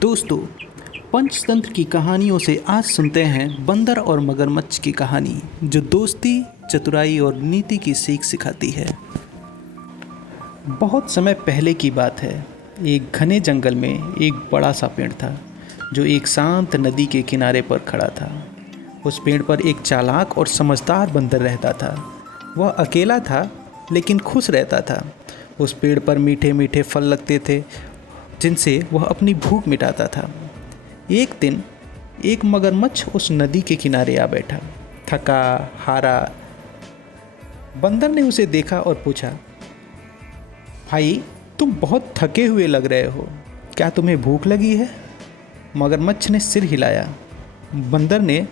दोस्तों, पंचतंत्र की कहानियों से आज सुनते हैं बंदर और मगरमच्छ की कहानी, जो दोस्ती, चतुराई और नीति की सीख सिखाती है। बहुत समय पहले की बात है। एक घने जंगल में एक बड़ा सा पेड़ था, जो एक शांत नदी के किनारे पर खड़ा था। उस पेड़ पर एक चालाक और समझदार बंदर रहता था। वह अकेला था, लेकिन खुश रहता था। उस पेड़ पर मीठे मीठे फल लगते थे, जिनसे वह अपनी भूख मिटाता था। एक दिन एक मगरमच्छ उस नदी के किनारे आ बैठा, थका हारा। बंदर ने उसे देखा और पूछा, भाई, तुम बहुत थके हुए लग रहे हो, क्या तुम्हें भूख लगी है? मगरमच्छ ने सिर हिलाया। बंदर ने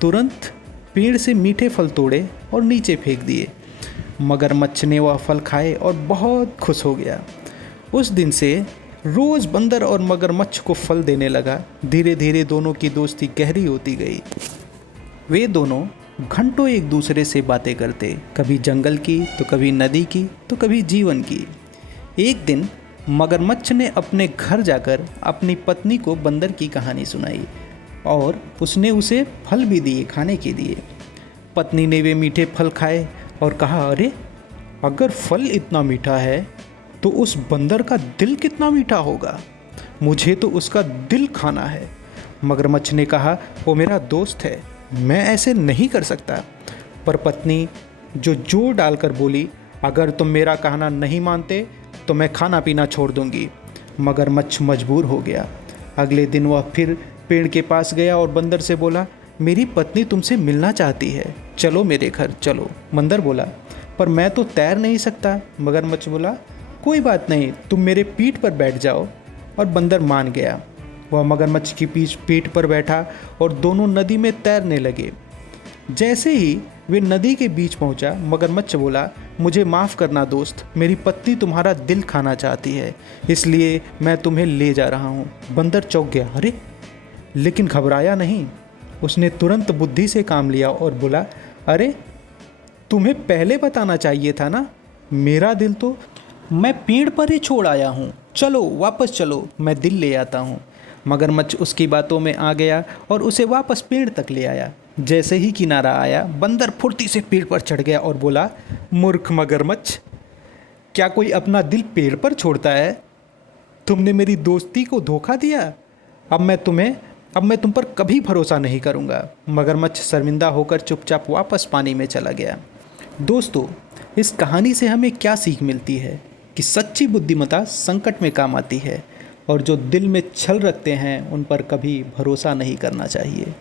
तुरंत पेड़ से मीठे फल तोड़े और नीचे फेंक दिए। मगरमच्छ ने वह फल खाए और बहुत खुश हो गया। उस दिन से रोज़ बंदर और मगरमच्छ को फल देने लगा। धीरे धीरे दोनों की दोस्ती गहरी होती गई। वे दोनों घंटों एक दूसरे से बातें करते, कभी जंगल की तो कभी नदी की तो कभी जीवन की। एक दिन मगरमच्छ ने अपने घर जाकर अपनी पत्नी को बंदर की कहानी सुनाई और उसने उसे फल भी दिए खाने के लिए। पत्नी ने वे मीठे फल खाए और कहा, अरे, अगर फल इतना मीठा है तो उस बंदर का दिल कितना मीठा होगा। मुझे तो उसका दिल खाना है। मगरमच्छ ने कहा, वो मेरा दोस्त है, मैं ऐसे नहीं कर सकता। पर पत्नी जो जोर डालकर बोली, अगर तुम मेरा कहना नहीं मानते तो मैं खाना पीना छोड़ दूंगी। मगरमच्छ मजबूर हो गया। अगले दिन वह फिर पेड़ के पास गया और बंदर से बोला, मेरी पत्नी तुमसे मिलना चाहती है, चलो मेरे घर चलो। बंदर बोला, पर मैं तो तैर नहीं सकता। मगरमच्छ बोला, कोई बात नहीं, तुम मेरे पीठ पर बैठ जाओ। और बंदर मान गया। वह मगरमच्छ की पीठ पर बैठा और दोनों नदी में तैरने लगे। जैसे ही वे नदी के बीच पहुंचा, मगरमच्छ बोला, मुझे माफ़ करना दोस्त, मेरी पत्नी तुम्हारा दिल खाना चाहती है, इसलिए मैं तुम्हें ले जा रहा हूँ। बंदर चौंक गया, अरे, लेकिन घबराया नहीं। उसने तुरंत बुद्धि से काम लिया और बोला, अरे, तुम्हें पहले बताना चाहिए था ना, मेरा दिल तो मैं पेड़ पर ही छोड़ आया हूँ। चलो वापस चलो, मैं दिल ले आता हूँ। मगरमच्छ उसकी बातों में आ गया और उसे वापस पेड़ तक ले आया। जैसे ही किनारा आया, बंदर फुर्ती से पेड़ पर चढ़ गया और बोला, मूर्ख मगरमच्छ, क्या कोई अपना दिल पेड़ पर छोड़ता है? तुमने मेरी दोस्ती को धोखा दिया। अब मैं तुम पर कभी भरोसा नहीं करूँगा। मगरमच्छ शर्मिंदा होकर चुपचाप वापस पानी में चला गया। दोस्तों, इस कहानी से हमें क्या सीख मिलती है कि सच्ची बुद्धिमत्ता संकट में काम आती है और जो दिल में छल रखते हैं उन पर कभी भरोसा नहीं करना चाहिए।